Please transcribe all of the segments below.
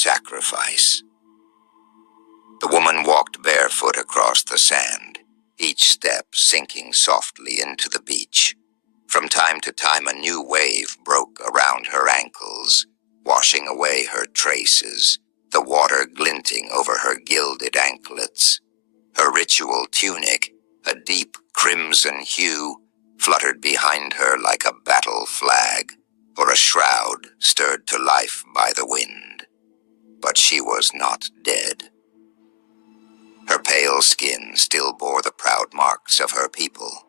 sacrifice. The woman walked barefoot across the sand, each step sinking softly into the beach. From time to time a new wave broke around her ankles, washing away her traces, the water glinting over her gilded anklets. Her ritual tunic, a deep crimson hue, fluttered behind her like a battle flag, or a shroud stirred to life by the wind. But she was not dead. Her pale skin still bore the proud marks of her people,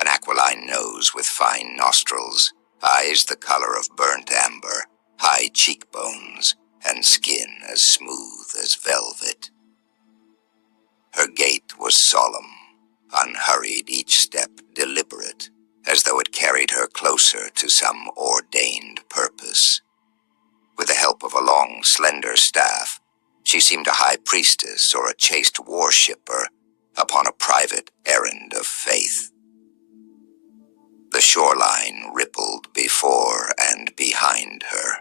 an aquiline nose with fine nostrils, eyes the color of burnt amber, high cheekbones, and skin as smooth as velvet. Her gait was solemn, unhurried, each step deliberate, as though it carried her closer to some ordained purpose. With the help of a long, slender staff, she seemed a high priestess or a chaste worshipper upon a private errand of faith. The shoreline rippled before and behind her,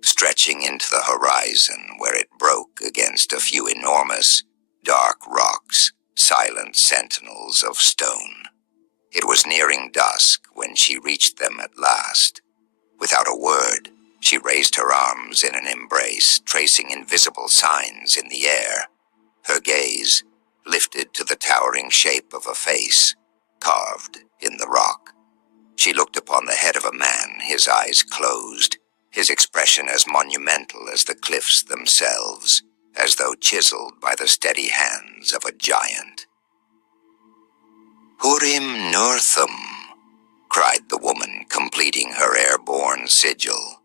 stretching into the horizon where it broke against a few enormous, dark rocks, silent sentinels of stone. It was nearing dusk when she reached them at last. Without a word, she raised her arms in an embrace, tracing invisible signs in the air. Her gaze lifted to the towering shape of a face, carved in the rock. She looked upon the head of a man, his eyes closed, his expression as monumental as the cliffs themselves, as though chiseled by the steady hands of a giant. "Hurim Nurthum," cried the woman, completing her airborne sigil.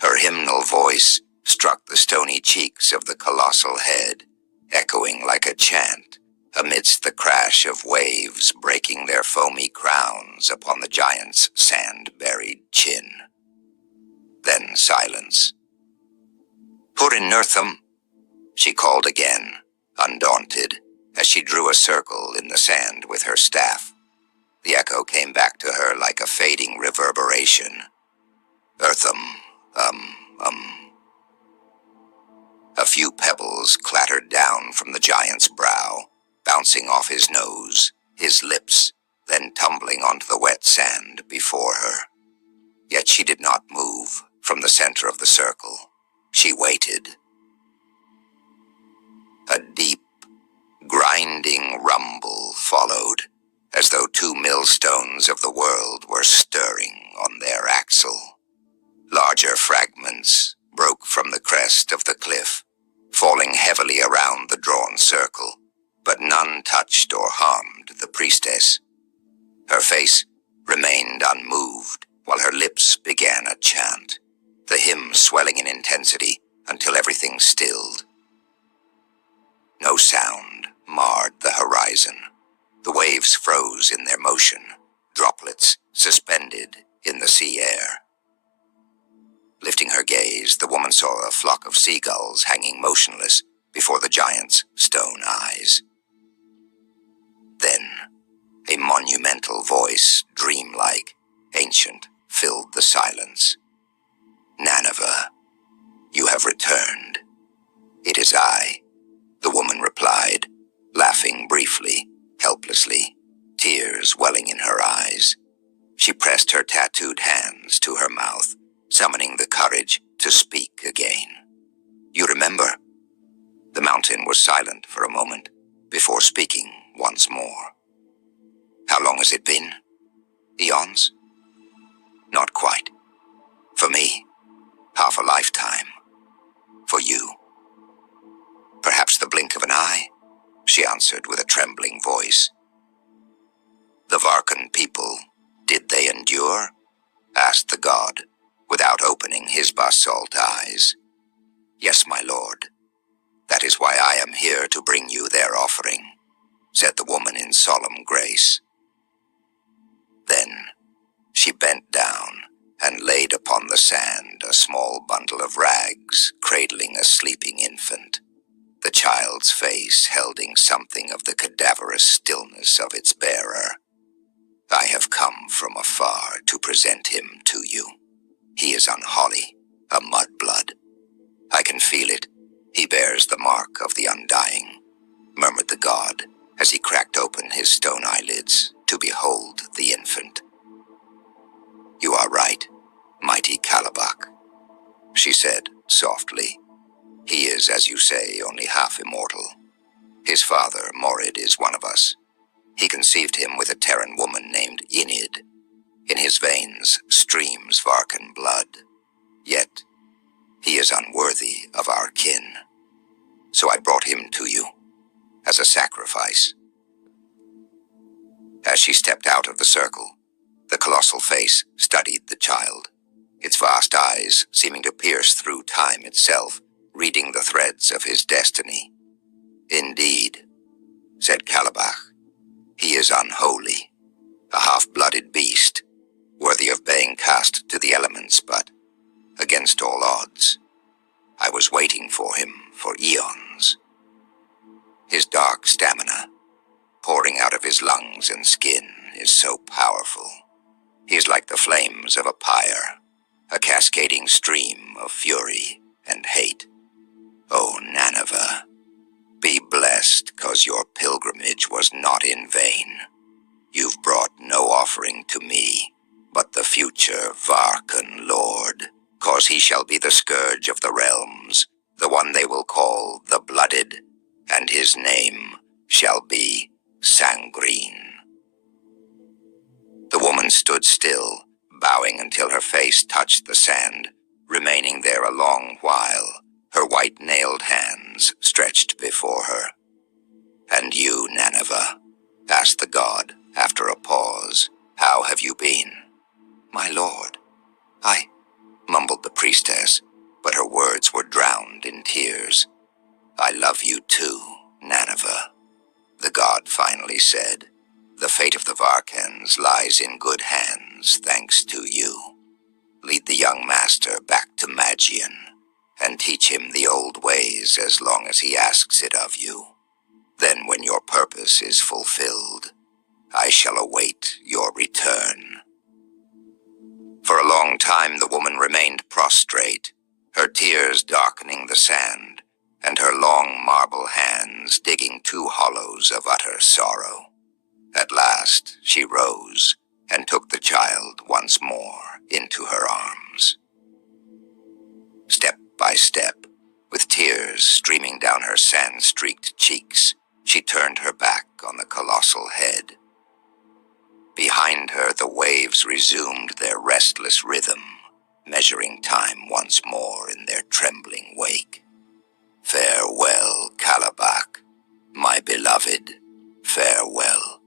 Her hymnal voice struck the stony cheeks of the colossal head, echoing like a chant amidst the crash of waves breaking their foamy crowns upon the giant's sand-buried chin. Then silence. "Hurim Nurthum," she called again, undaunted, as she drew a circle in the sand with her staff. The echo came back to her like a fading reverberation. "Earthum, A few pebbles clattered down from the giant's brow, bouncing off his nose, his lips, then tumbling onto the wet sand before her. Yet she did not move from the center of the circle. She waited. A deep, grinding rumble followed, as though two millstones of the world were stirring on their axle. Larger fragments broke from the crest of the cliff, falling heavily around the drawn circle, but none touched or harmed the priestess. Her face remained unmoved, while her lips began a chant, the hymn swelling in intensity until everything stilled. No sound marred the horizon. The waves froze in their motion, droplets suspended in the sea air. Lifting her gaze, the woman saw a flock of seagulls hanging motionless before the giant's stone eyes. Then, a monumental voice, dreamlike, ancient, filled the silence. "Naneveh, you have returned." "It is I," the woman replied, laughing briefly, helplessly, tears welling in her eyes. She pressed her tattooed hands to her mouth, summoning the courage to speak again. "You remember?" The mountain was silent for a moment, before speaking once more. "How long has it been? Eons?" "Not quite. For me, half a lifetime. For you, perhaps the blink of an eye," she answered with a trembling voice. "The Varkan people, did they endure?" asked the god, without opening his basalt eyes. "Yes, my lord. That is why I am here to bring you their offering," said the woman in solemn grace. Then she bent down and laid upon the sand a small bundle of rags, cradling a sleeping infant, the child's face holding something of the cadaverous stillness of its bearer. "I have come from afar to present him to you. He is unholy, a mudblood. I can feel it bears the mark of the undying," murmured the god as he cracked open his stone eyelids to behold the infant. "You are right, mighty Kalabach," she said softly. "He is, as you say, only half immortal. His father, Morid, is one of us. He conceived him with a Terran woman named Ynid. In his veins streams Varkan blood. Yet, he is unworthy of our kin. So I brought him to you, as a sacrifice." As she stepped out of the circle, the colossal face studied the child, its vast eyes seeming to pierce through time itself, reading the threads of his destiny. "Indeed," said Kalabach, "he is unholy, a half-blooded beast, worthy of being cast to the elements, but against all odds. I was waiting for him for eons. His dark stamina, pouring out of his lungs and skin, is so powerful. He is like the flames of a pyre, a cascading stream of fury and hate. Oh, Naneveh, be blessed, 'cause your pilgrimage was not in vain. You've brought no offering to me, but the future Varkan Lord, 'cause he shall be the scourge of the realms, the one they will call the Blooded, and his name shall be Sangrine." The woman stood still, bowing until her face touched the sand, remaining there a long while, her white-nailed hands stretched before her. "And you, Naneveh?" asked the god after a pause. "How have you been?" "My lord, I," mumbled the priestess, but her words were drowned in tears. "I love you too, Naneveh," the god finally said. "The fate of the Varkans lies in good hands thanks to you. Lead the young master back to Magion, and teach him the old ways as long as he asks it of you. Then when your purpose is fulfilled, I shall await your return." For a long time the woman remained prostrate, her tears darkening the sand, and her long marble hands digging 2 hollows of utter sorrow. At last she rose and took the child once more into her arms. Step by step, with tears streaming down her sand-streaked cheeks, she turned her back on the colossal head. Behind her the waves resumed their restless rhythm, measuring time once more in their trembling wake. "Farewell, Kalabach, my beloved, farewell."